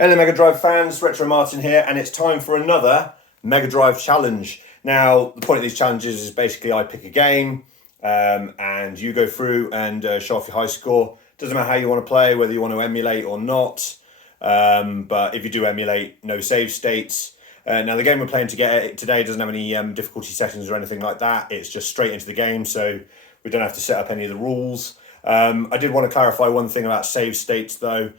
Hello MegaDrive fans, Retro Martin here, and it's time for another MegaDrive challenge. Now, the point of these challenges is basically I pick a game and you go through and show off your high score. Doesn't matter how you want to play, whether you want to emulate or not, but if you do emulate, no save states. Now, the game we're playing today doesn't have any difficulty settings or anything like that. It's just straight into the game, so we don't have to set up any of the rules. I did want to clarify one thing about save states though.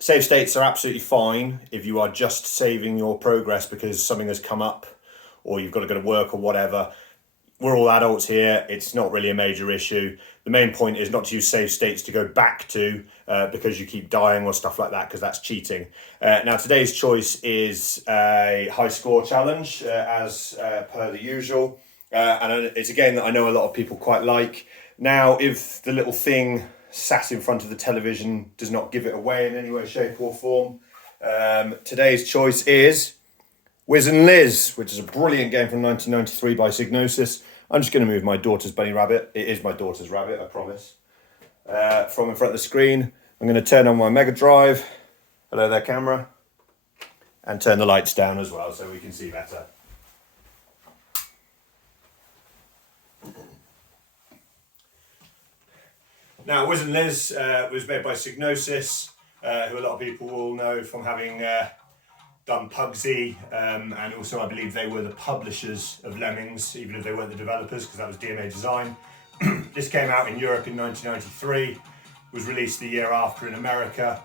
Save states are absolutely fine if you are just saving your progress because something has come up or you've got to go to work or whatever. We're all adults here. It's not really a major issue. The main point is not to use save states to go back to because you keep dying or stuff like that, because that's cheating. Now, today's choice is a high score challenge as per the usual. And it's a game that I know a lot of people quite like. Now, if the little thing sat in front of the television does not give it away in any way, shape or form, today's choice is Wiz and Liz, which is a brilliant game from 1993 by Psygnosis. I'm just going to move my daughter's bunny rabbit. It is my daughter's rabbit, I promise. From in front of the screen, I'm going to turn on my MegaDrive. Hello there, camera. And turn the lights down as well so we can see better. Now, Wiz and Liz was made by Psygnosis, who a lot of people will know from having done Pugsy, and also I believe they were the publishers of Lemmings, even if they weren't the developers, because that was DMA Design. This came out in Europe in 1993, was released the year after in America,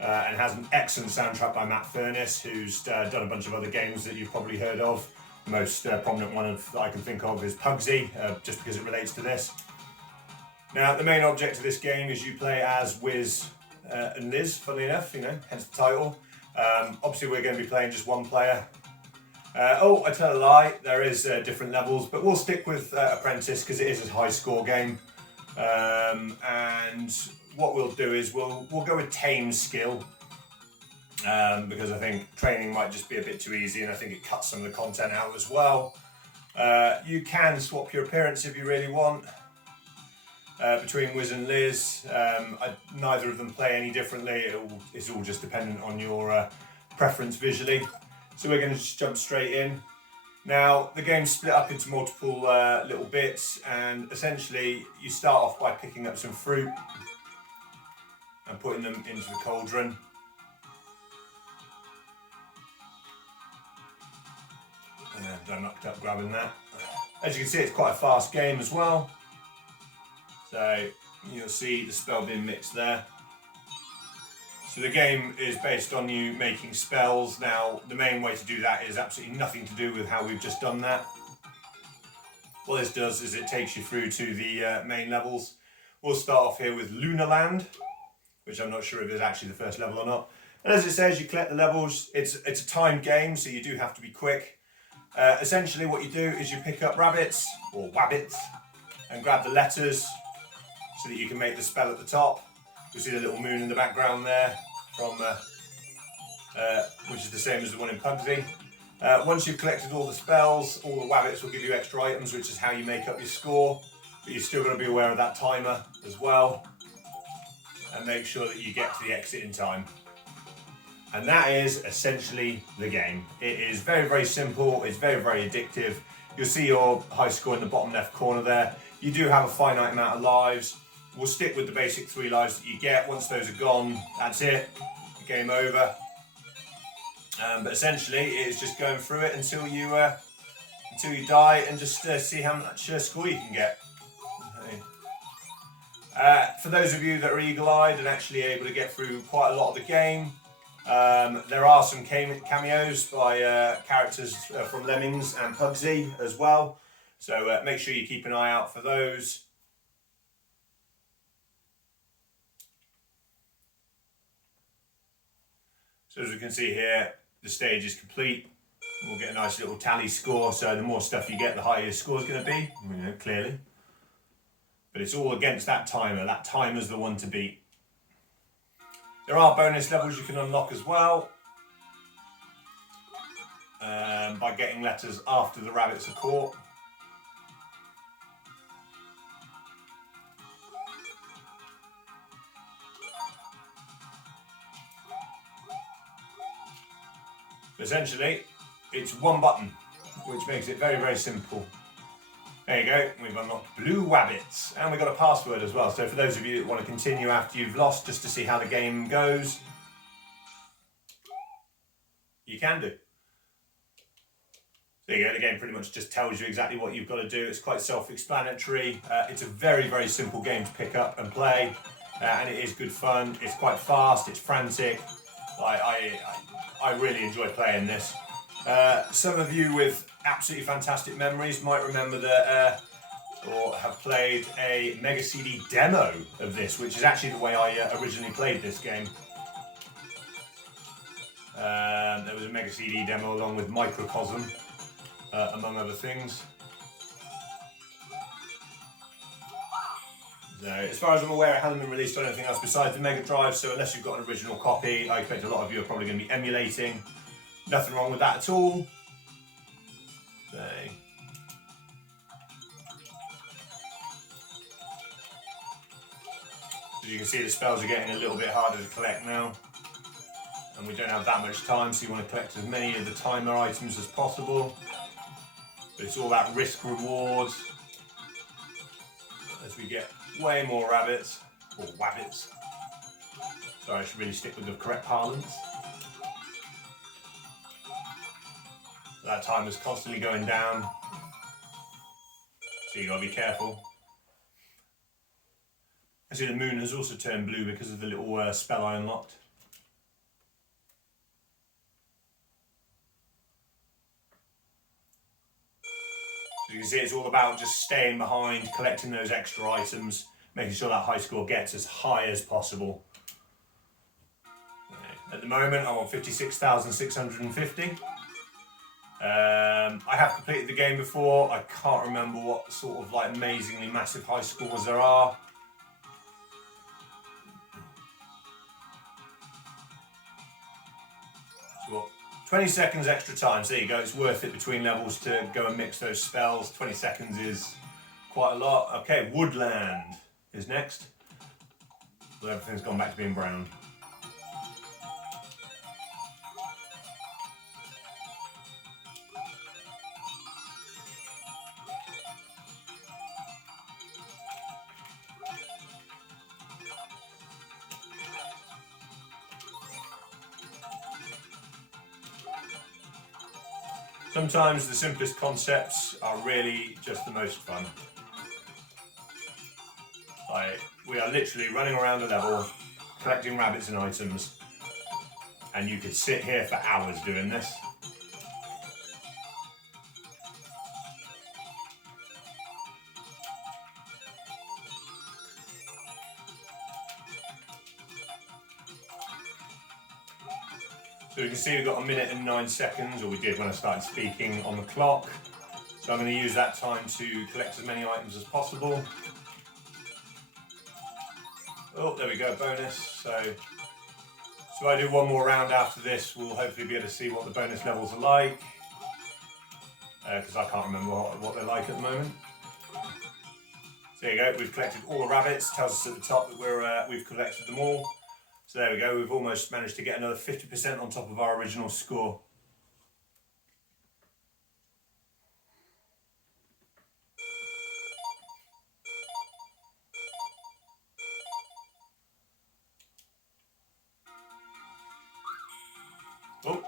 and has an excellent soundtrack by Matt Furness, who's done a bunch of other games that you've probably heard of. The most prominent one that I can think of is Pugsy, just because it relates to this. Now, the main object of this game is you play as Wiz and Liz, funnily enough, hence the title. Obviously, we're going to be playing just one player. I tell a lie, there is different levels, but we'll stick with Apprentice because it is a high score game. And what we'll do is we'll go with Tame Skill, because I think training might just be a bit too easy, and I think it cuts some of the content out as well. You can swap your appearance if you really want. Between Wiz and Liz, neither of them play any differently. It's all just dependent on your preference visually. So we're going to just jump straight in. Now, the game's split up into multiple little bits, and essentially you start off by picking up some fruit and putting them into the cauldron. And I mucked up grabbing that. As you can see, it's quite a fast game as well. So you'll see the spell being mixed there. So the game is based on you making spells. Now, the main way to do that is absolutely nothing to do with how we've just done that. What this does is it takes you through to the main levels. We'll start off here with Lunarland, which I'm not sure if it's actually the first level or not. And as it says, you collect the levels. It's a timed game, so you do have to be quick. Essentially what you do is you pick up rabbits, or wabbits, and grab the letters, so that you can make the spell at the top. You'll see the little moon in the background there, from which is the same as the one in Pugsy. Once you've collected all the spells, all the wabbits will give you extra items, which is how you make up your score. But you're still going to be aware of that timer as well, and make sure that you get to the exit in time. And that is essentially the game. It is very, very simple. It's very, very addictive. You'll see your high score in the bottom left corner there. You do have a finite amount of lives. We'll stick with the basic 3 lives that you get. Once those are gone, that's it. Game over. But essentially, it is just going through it until you die, and just see how much score you can get. For those of you that are eagle-eyed and actually able to get through quite a lot of the game, there are some cameos by characters from Lemmings and Pugsy as well. So make sure you keep an eye out for those. So as we can see here, the stage is complete. We'll get a nice little tally score, so the more stuff you get, the higher your score is going to be, clearly. But it's all against that timer. That timer's the one to beat. There are bonus levels you can unlock as well, by getting letters after the rabbits are caught. Essentially, it's one button, which makes it very, very simple. There you go, we've unlocked blue wabbits, and we've got a password as well. So for those of you that want to continue after you've lost, just to see how the game goes, you can do. There you go, the game pretty much just tells you exactly what you've got to do. It's quite self-explanatory. It's a very, very simple game to pick up and play, and it is good fun. It's quite fast, it's frantic. I really enjoy playing this. Some of you with absolutely fantastic memories might remember that, or have played a Mega CD demo of this, which is actually the way I originally played this game. There was a Mega CD demo along with Microcosm, among other things. So, as far as I'm aware, it hasn't been released on anything else besides the MegaDrive, so unless you've got an original copy, I expect a lot of you are probably going to be emulating. Nothing wrong with that at all. So, as you can see, the spells are getting a little bit harder to collect now. And we don't have that much time, so you want to collect as many of the timer items as possible. But it's all about risk rewards. As we get way more rabbits, or wabbits. Sorry, I should really stick with the correct parlance. That timer's constantly going down, so you gotta be careful. I see the moon has also turned blue because of the little spell I unlocked. So you can see it's all about just staying behind, collecting those extra items, making sure that high score gets as high as possible. At the moment I'm on 56,650. I have completed the game before. I can't remember what sort of like amazingly massive high scores there are. So what, 20 seconds extra time, so there you go, it's worth it between levels to go and mix those spells. 20 seconds is quite a lot. Okay, woodland is next. Well, everything's gone back to being brown. Sometimes the simplest concepts are really just the most fun. Like, we are literally running around a level, collecting rabbits and items, and you could sit here for hours doing this. So you can see we've got 1 minute and 9 seconds, or we did when I started speaking, on the clock. So I'm going to use that time to collect as many items as possible. Oh, there we go, bonus. So if I do one more round after this, we'll hopefully be able to see what the bonus levels are like. Because I can't remember what they're like at the moment. So there you go, we've collected all the rabbits. Tells us at the top that we've collected them all. So there we go, we've almost managed to get another 50% on top of our original score. Oh,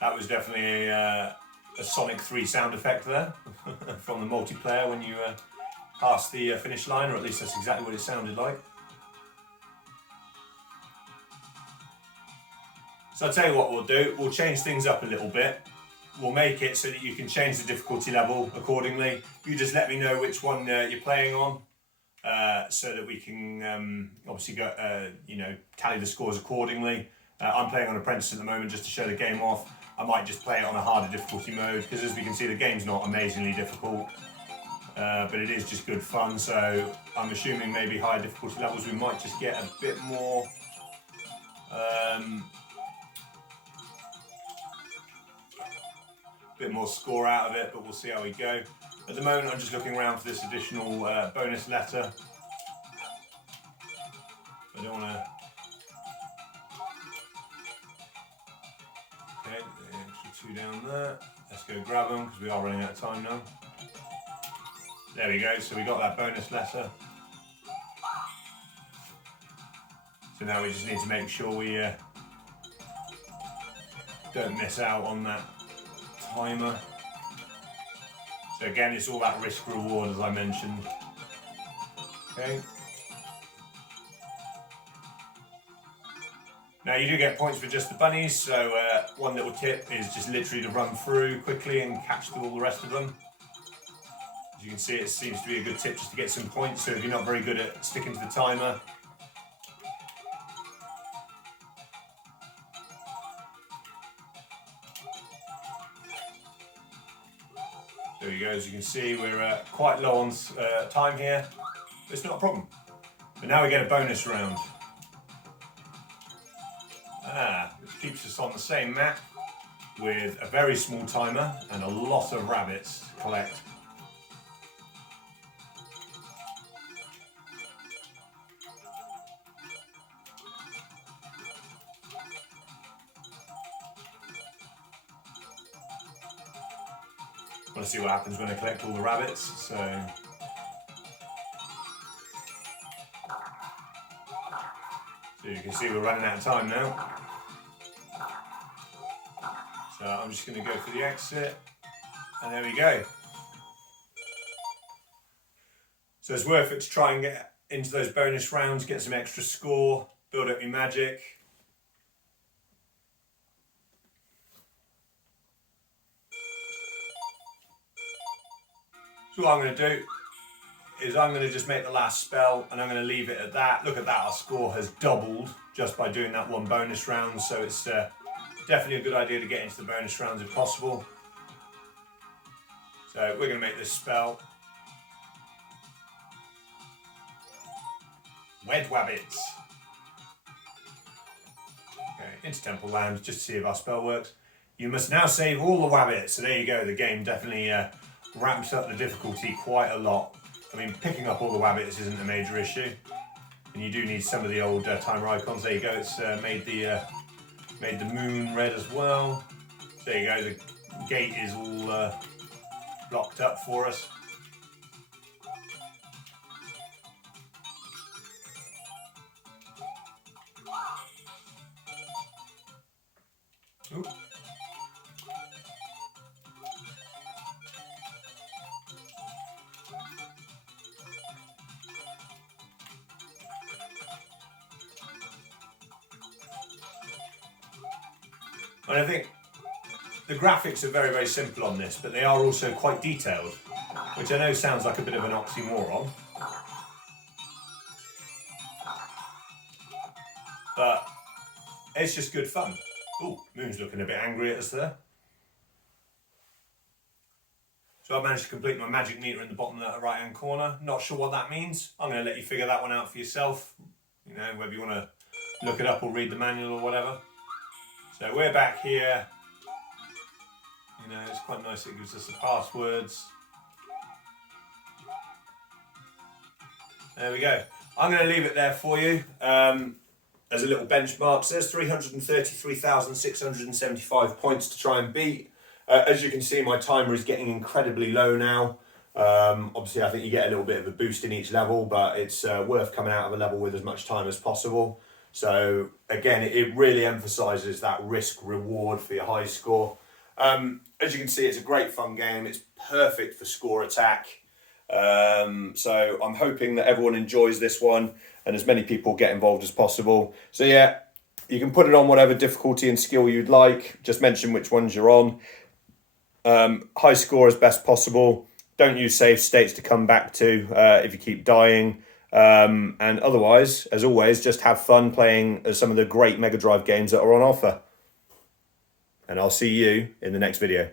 that was definitely a Sonic 3 sound effect there from the multiplayer when you passed the finish line, or at least that's exactly what it sounded like. So I'll tell you what we'll do, we'll change things up a little bit. We'll make it so that you can change the difficulty level accordingly. You just let me know which one you're playing on, so that we can obviously go, tally the scores accordingly. I'm playing on Apprentice at the moment just to show the game off. I might just play it on a harder difficulty mode, because as we can see the game's not amazingly difficult, but it is just good fun. So I'm assuming maybe higher difficulty levels we might just get a bit more score out of it, but we'll see how we go. At the moment I'm just looking around for this additional bonus letter. I don't want to... Okay, Okay, the extra 2 down there. Let's go grab them because we are running out of time now. There we go, so we got that bonus letter. So now we just need to make sure we don't miss out on that timer. So again, it's all that risk reward as I mentioned. Okay. Now you do get points for just the bunnies, so one little tip is just literally to run through quickly and catch all the rest of them. As you can see, it seems to be a good tip just to get some points, so if you're not very good at sticking to the timer, there you go. As you can see, we're quite low on time here, but it's not a problem. But now we get a bonus round. Which keeps us on the same map with a very small timer and a lot of rabbits to collect. I want to see what happens when I collect all the rabbits, so you can see we're running out of time now. So I'm just going to go for the exit, and there we go. So it's worth it to try and get into those bonus rounds, get some extra score, build up your magic. So what I'm going to do is I'm going to just make the last spell and I'm going to leave it at that. Look at that, our score has doubled just by doing that one bonus round, so it's definitely a good idea to get into the bonus rounds if possible. So we're going to make this spell. Wed wabbits. Okay, into Temple Lands just to see if our spell works. You must now save all the wabbits. So there you go, the game definitely ramps up the difficulty quite a lot. I mean, picking up all the wabbits isn't a major issue. And you do need some of the old timer icons. There you go, it's made the moon red as well. So there you go, the gate is all blocked up for us. Ooh. And I think the graphics are very, very simple on this, but they are also quite detailed, which I know sounds like a bit of an oxymoron. But it's just good fun. Ooh, Moon's looking a bit angry at us there. So I've managed to complete my magic meter in the bottom right hand corner. Not sure what that means. I'm going to let you figure that one out for yourself. You know, whether you want to look it up or read the manual or whatever. So we're back here. You know, it's quite nice, it gives us the passwords. There we go. I'm going to leave it there for you as a little benchmark. So there's 333,675 points to try and beat. As you can see, my timer is getting incredibly low now. Obviously, I think you get a little bit of a boost in each level, but it's worth coming out of a level with as much time as possible. So again, it really emphasises that risk reward for your high score. As you can see, it's a great fun game. It's perfect for score attack. So I'm hoping that everyone enjoys this one and as many people get involved as possible. So yeah, you can put it on whatever difficulty and skill you'd like. Just mention which ones you're on. High score as best possible. Don't use save states to come back to if you keep dying. And otherwise, as always, just have fun playing some of the great MegaDrive games that are on offer. And I'll see you in the next video.